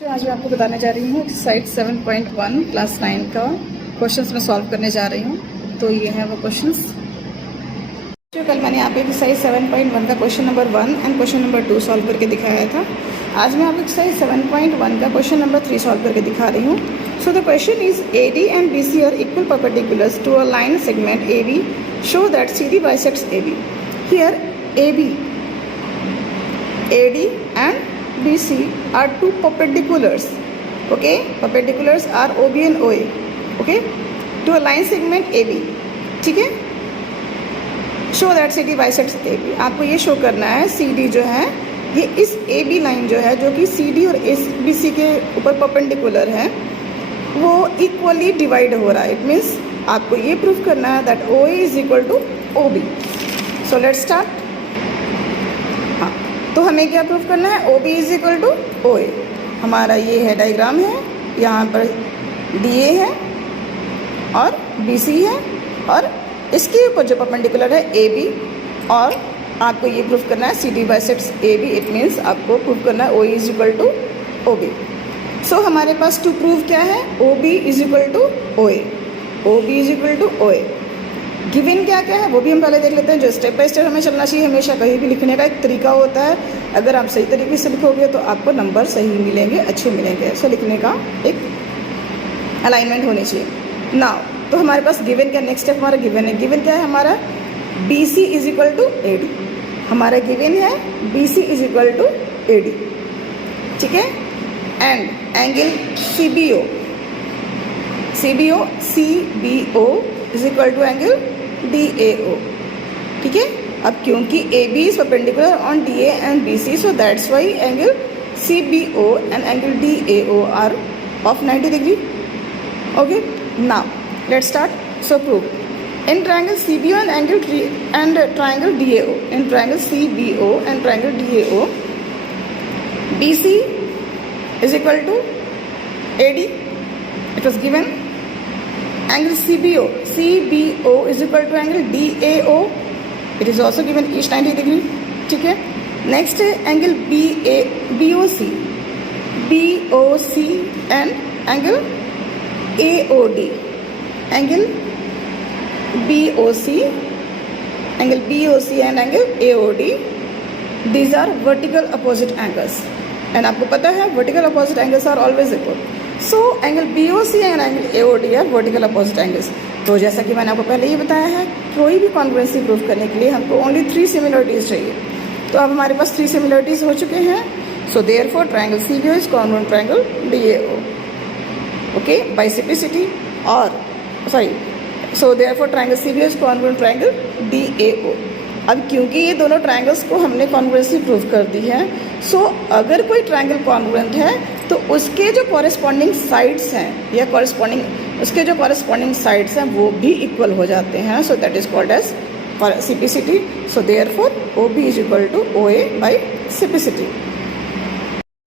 तो आज मैं आपको बताने जा रही हूँ एक्सरसाइज 7.1 क्लास 9 का क्वेश्चंस मैं सॉल्व करने जा रही हूँ। तो ये है वो क्वेश्चंस जो कल मैंने आपको एक्सरसाइज 7.1 का question number 1 and question number 2 solve करके दिखाया था। आज मैं आपको एक्सरसाइज 7.1 का क्वेश्चन नंबर 3 सॉल्व करके दिखा रही हूँ। So the question is AD and BC are equal perpendiculars to a line segment AB, show that CD bisects AB. Here AD and BC are two perpendiculars. Okay, perpendiculars are OB and OA. Okay, to a line segment AB. ठीक है, show that CD bisects AB. आपको ये show करना है CD जो है ये इस AB लाइन जो है जो कि CD और BC के ऊपर परपेंडिकुलर है वो इक्वली डिवाइड हो रहा है. इट मीन्स आपको ये प्रूफ करना है that OA is equal to OB. So let's start. तो हमें क्या प्रूफ करना है, OB is equal to OA. हमारा ये है डायग्राम है, यहाँ पर DA है और BC है और इसके ऊपर जो परपेंडिकुलर है AB, और आपको ये प्रूफ करना है CD bisects AB. It means आपको प्रूफ करना है OA is equal to OB. So हमारे पास टू प्रूव क्या है, OB is equal to OA. OB is equal to OA. Given क्या क्या है वो भी हम पहले देख लेते हैं. जो स्टेप बाय स्टेप हमें चलना चाहिए. हमेशा कहीं भी लिखने का एक तरीका होता है. अगर आप सही तरीके से लिखोगे तो आपको नंबर सही मिलेंगे, अच्छे मिलेंगे. सो लिखने का एक अलाइनमेंट होनी चाहिए. नाउ तो हमारे पास गिवन क्या, नेक्स्ट स्टेप हमारा गिवन है. गिवन क्या है हमारा, BC is equal to AD. हमारा गिवन है BC is equal to AD. ठीक है. And angle CBO is equal to angle DAO. ठीक है. अब क्योंकि AB is perpendicular on DA and BC, so that's why angle CBO and angle DAO are of 90 degree. Okay. Now let's start. So prove in triangle CBO and triangle DAO. In triangle CBO and triangle DAO, BC is equal to AD. It was given. Angle CBO is equal to angle DAO. It is also given each 90 degree. ठीक है. नेक्स्ट है angle BOC and angle AOD. एंगल BOC and angle AOD, these are vertical opposite angles. And आपको पता है vertical opposite angles are always equal. So angle BOC and angle AOD are vertical opposite angles. तो जैसा कि मैंने आपको पहले ही बताया है, कोई भी कॉन्ग्रुएंसी प्रूफ करने के लिए हमको ओनली 3 सिमिलरिटीज़ चाहिए. तो अब हमारे पास 3 सिमिलरिटीज़ हो चुके हैं. So therefore triangle CBO is congruent triangle DAO. Okay, by simplicity. और sorry, so therefore triangle CBO is congruent triangle DAO. अब क्योंकि ये दोनों ट्रायंगल्स को हमने कॉन्ग्रुएंसी प्रूव कर दी है, सो अगर कोई ट्रायंगल कॉन्ग्रुएंट है तो उसके जो कॉरेस्पॉन्डिंग साइड्स हैं या उसके जो कॉरेस्पॉन्डिंग साइड्स हैं वो भी इक्वल हो जाते हैं. So that is called as simplicity. So therefore OB is equal to OA by simplicity.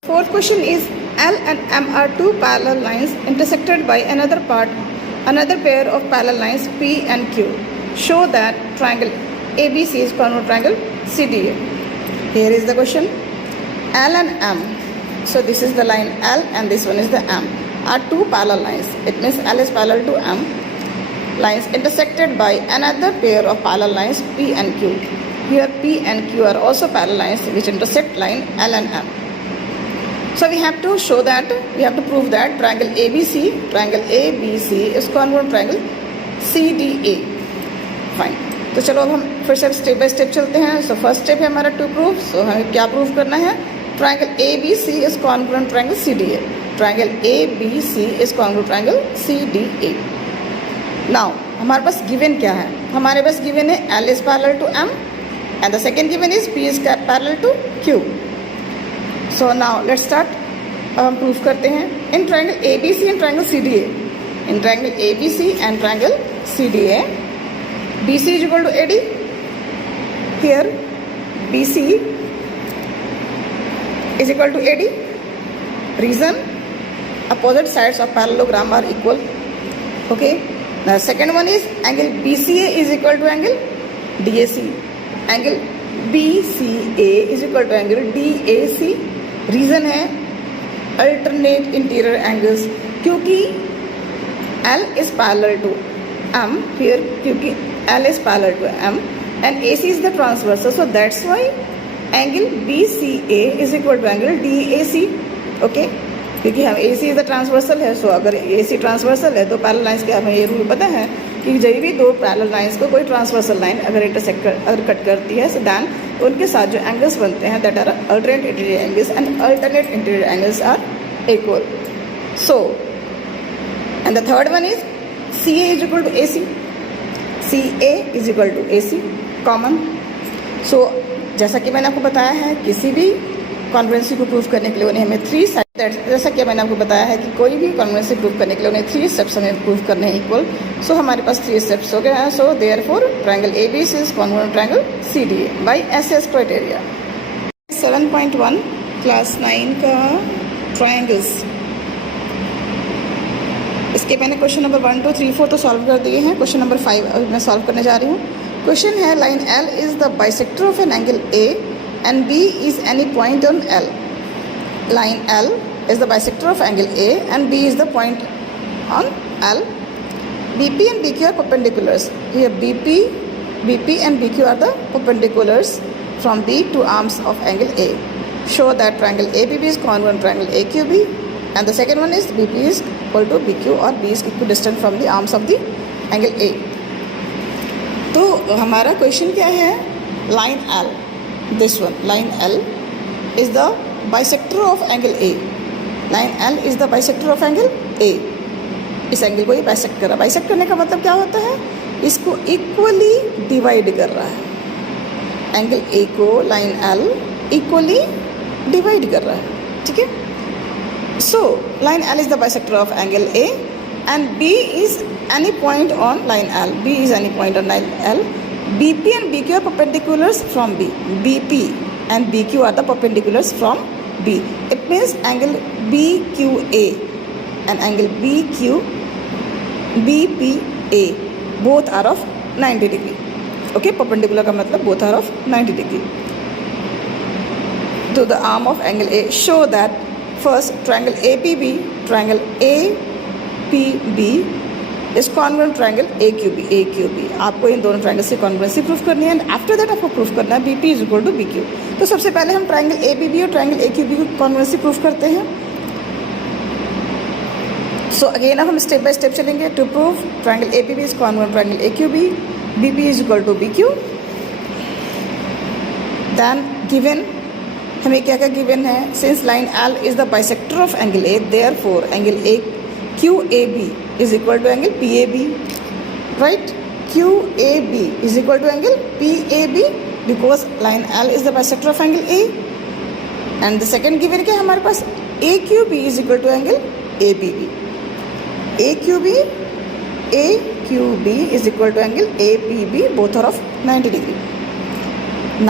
Fourth question is L and M are two parallel lines intersected by another pair of parallel lines P and Q. Show that triangle ABC is congruent triangle CDA. Here is the question. L and M. So this is the line L and this one is the M. Are two parallel lines. It means L is parallel to M. Lines intersected by another pair of parallel lines P and Q. Here P and Q are also parallel lines which intersect line L and M. So we have to prove that triangle ABC is congruent triangle CDA. Fine. तो चलो अब हम फिर से step by step चलते हैं. So first step है हमारा टू प्रूफ. सो हमें क्या प्रूफ करना है, triangle ABC is congruent triangle CDA. Triangle ABC is congruent triangle CDA. Now हमारे पास गिवन क्या है, हमारे पास गिवन है L is parallel to M and the second given is P is parallel to Q. So now let's start. अब हम proof करते हैं in triangle ABC and triangle CDA. In triangle ABC and triangle CDA, BC is equal to AD. Here BC is equal to AD. Reason, opposite sides of parallelogram are equal. Okay. The second one is angle BCA is equal to angle DAC. Angle BCA is equal to angle DAC. Reason है alternate interior angles, क्योंकि L is parallel to M here, क्योंकि L is parallel to M and AC is the transversal, so that's why angle BCA is equal to angle DAC. Okay, क्योंकि हम AC is the transversal है, सो अगर AC transversal है तो parallel lines के हमें ये रूल पता है कि जब भी दो पैरेलल लाइंस को कोई ट्रांसवर्सल लाइन अगर इंटरसेक्ट अगर कट करती है, सो दैन उनके साथ जो एंगल्स बनते हैं that are alternate interior angles and alternate interior angles are equal. So and the third one is CA is equal to AC. CA is equal to AC common. So जैसा कि मैंने आपको बताया है, किसी भी कॉन्ग्रुएंसी को प्रूव करने के लिए उन्हें हमें 3 साइड, जैसा कि मैंने आपको बताया है कि कोई भी कॉन्ग्रुएंसी प्रूव करने के लिए उन्हें 3 स्टेप्स हमें प्रूव करने हैं इक्वल. सो हमारे पास 3 स्टेप्स हो गए हैं. So therefore triangle ABC is congruent triangle CDA by SS criteria. 7.1 class 9 का ट्रायंगल्स. इसके मैंने क्वेश्चन नंबर 1, 2, 3, 4 तो सॉल्व कर दिए हैं. क्वेश्चन नंबर 5 अब मैं सॉल्व करने जा रही हूँ. क्वेश्चन है line L is the bisector of an angle A and B is any point on L. Line L is the bisector of angle A and B is the point on L. BP and BQ are perpendiculars. Here BP and BQ are the perpendiculars from B to arms of angle A. Show that triangle ABB is congruent triangle AQB, and the second one is BP is equal to BQ or B is equidistant from the arms of the angle A. तो हमारा question क्या है? Line L, this one, line L is the bisector of angle A. Line L is the bisector of angle A. इस angle को ये bisect कर रहा है. बाइसेक्ट करने का मतलब क्या होता है? इसको इक्वली डिवाइड कर रहा है. एंगल A को लाइन L इक्वली डिवाइड कर रहा है. ठीक है. So line L is the bisector of angle A and B is any point on line L. B is any point on line L. BP and BQ are perpendiculars from B. BP and BQ are the perpendiculars from B. It means angle BQA and angle BPA both are of 90 degree. Okay, perpendicular का मतलब both are of 90 degree to the arm of angle A. Show that first triangle APB इस congruent triangle AQB. आपको इन दोनों triangle से congruency proof करनी है and after that आपको proof करना है BP is equal to BQ. तो सबसे पहले हम ट्रायंगल ABB और ट्रायंगल AQB को कॉन्ग्रुएंसी प्रूफ करते हैं. सो अगेन अब हम स्टेप बाय स्टेप चलेंगे. To prove triangle ABB is congruent triangle AQB, BP is equal to BQ. Then given हमें क्या क्या गिवन है? Since line L is the bisector of angle A, therefore angle QAB is equal to angle PAB, right? QAB is equal to angle PAB because line L is the bisector of angle A. And the second given क्या है हमारे पास? AQB is equal to angle ABB. AQB is equal to angle APB, both are of 90 degree.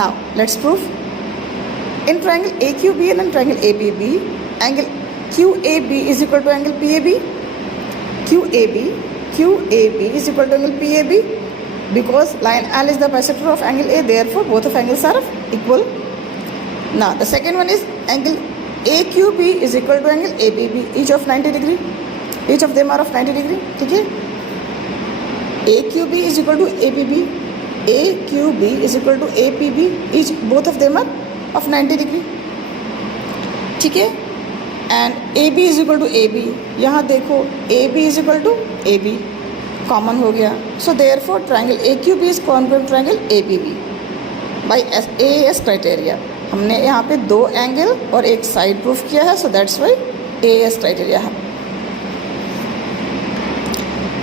Now let's prove. In triangle AQB and triangle ABB, angle QAB is equal to angle PAB. QAB is equal to angle PAB because line L is the bisector of angle A, therefore both of angles are equal. Now the second one is angle AQB is equal to angle ABB, each of 90 degree. Each of them are of 90 degree. ठीक है. AQB is equal to ABB, AQB is equal to APB, each both of them are of 90 degree. ठीक है. And AB is equal to AB. यहाँ देखो AB is equal to AB common हो गया. So therefore triangle AQB is congruent triangle ABB by AS criteria. हमने यहाँ पे 2 angle और एक साइड प्रूफ किया है, so that's why AS criteria है.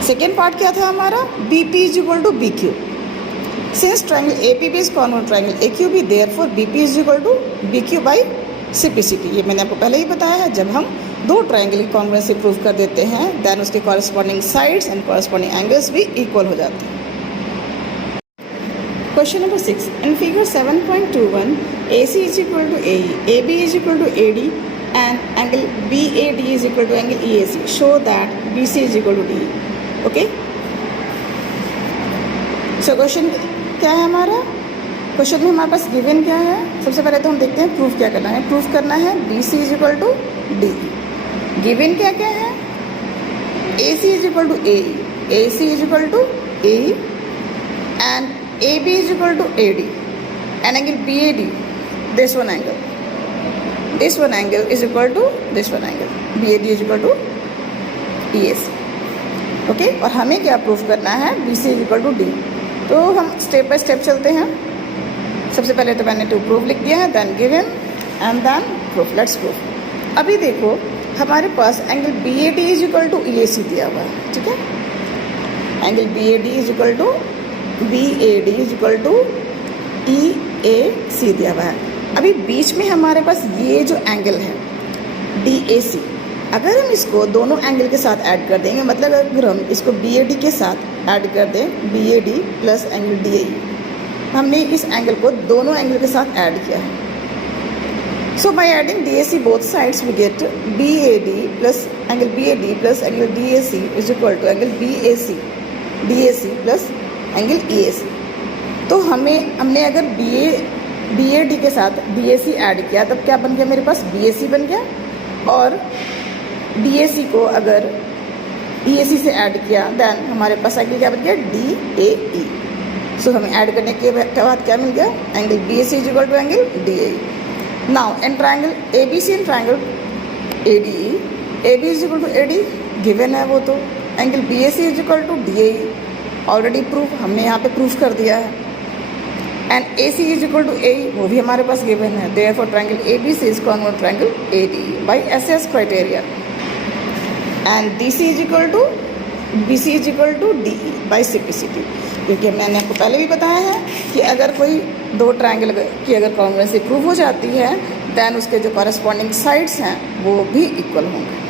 सेकेंड पार्ट क्या था हमारा? BP is equal to BQ. Since triangle APB is congruent triangle AQB, therefore BP is equal to BQ by CPCT. ये मैंने आपको पहले ही बताया है. जब हम 2 ट्रायंगल की कॉन्ग्रुएंसी प्रूव कर देते हैं देन उसके corresponding sides and corresponding angles भी इक्वल हो जाते हैं. Question number 6. In figure 7.21 AC is equal to AE, AB is equal to AD and angle BAD is equal to angle EAC. Show that BC is equal to DE. Okay. So question क्या है हमारा? Question में हमारे पास given क्या है? सबसे पहले तो हम देखते हैं प्रूफ क्या करना है. प्रूफ करना है BC is equal to DE. Given क्या क्या है, A C is equal to A C is equal to A and A B is equal to A D and angle B A D, this one angle is equal to this one angle, B A D is equal to E A C. Okay, और हमें क्या proof करना है, B C is equal to D. तो हम step by step चलते हैं। सबसे पहले तो मैंने टू प्रूफ लिख दिया है, then given and then proof. Let's proof. अभी देखो हमारे पास angle B A D is equal to E A C दिया हुआ है, ठीक है। Angle B A D is equal to E A C दिया हुआ है। अभी बीच में हमारे पास ये जो एंगल है डी ए सी, अगर हम इसको दोनों एंगल के साथ ऐड कर देंगे, मतलब अगर हम इसको बी ए डी के साथ ऐड कर दें, B A D plus angle D A, हमने इस एंगल को दोनों एंगल के साथ ऐड किया है। So by adding D A C both sides we get B A D plus angle D A C is equal to angle D A C plus angle E A C. तो हमने अगर B A D के साथ D A C add किया, तब क्या बन गया मेरे पास, बी ए सी बन गया। और डी ए सी को अगर ई ए सी से ऐड किया, देन हमारे पास एंगल क्या बन गया, डी ए ई। सो हमें ऐड करने के बाद क्या मिल गया, angle B A C is equal to angle D A E. Now in triangle A B C, in triangle A D E, A B is equal to A D given है वो, तो angle B A C is equal to D A E, already proof, हमने यहाँ पे proof कर दिया है। And A C is equal to A, वो भी हमारे पास गिवन है। Therefore triangle A B C is convex triangle A D by S S criteria. And D C is equal to B C is equal to D E by simplicity, क्योंकि मैंने आपको पहले भी बताया है कि अगर कोई दो ट्राइंगल की अगर कॉन्ग्रुएंसी प्रूव हो जाती है, दैन उसके जो कॉरेस्पॉन्डिंग साइड्स हैं वो भी इक्वल होंगे।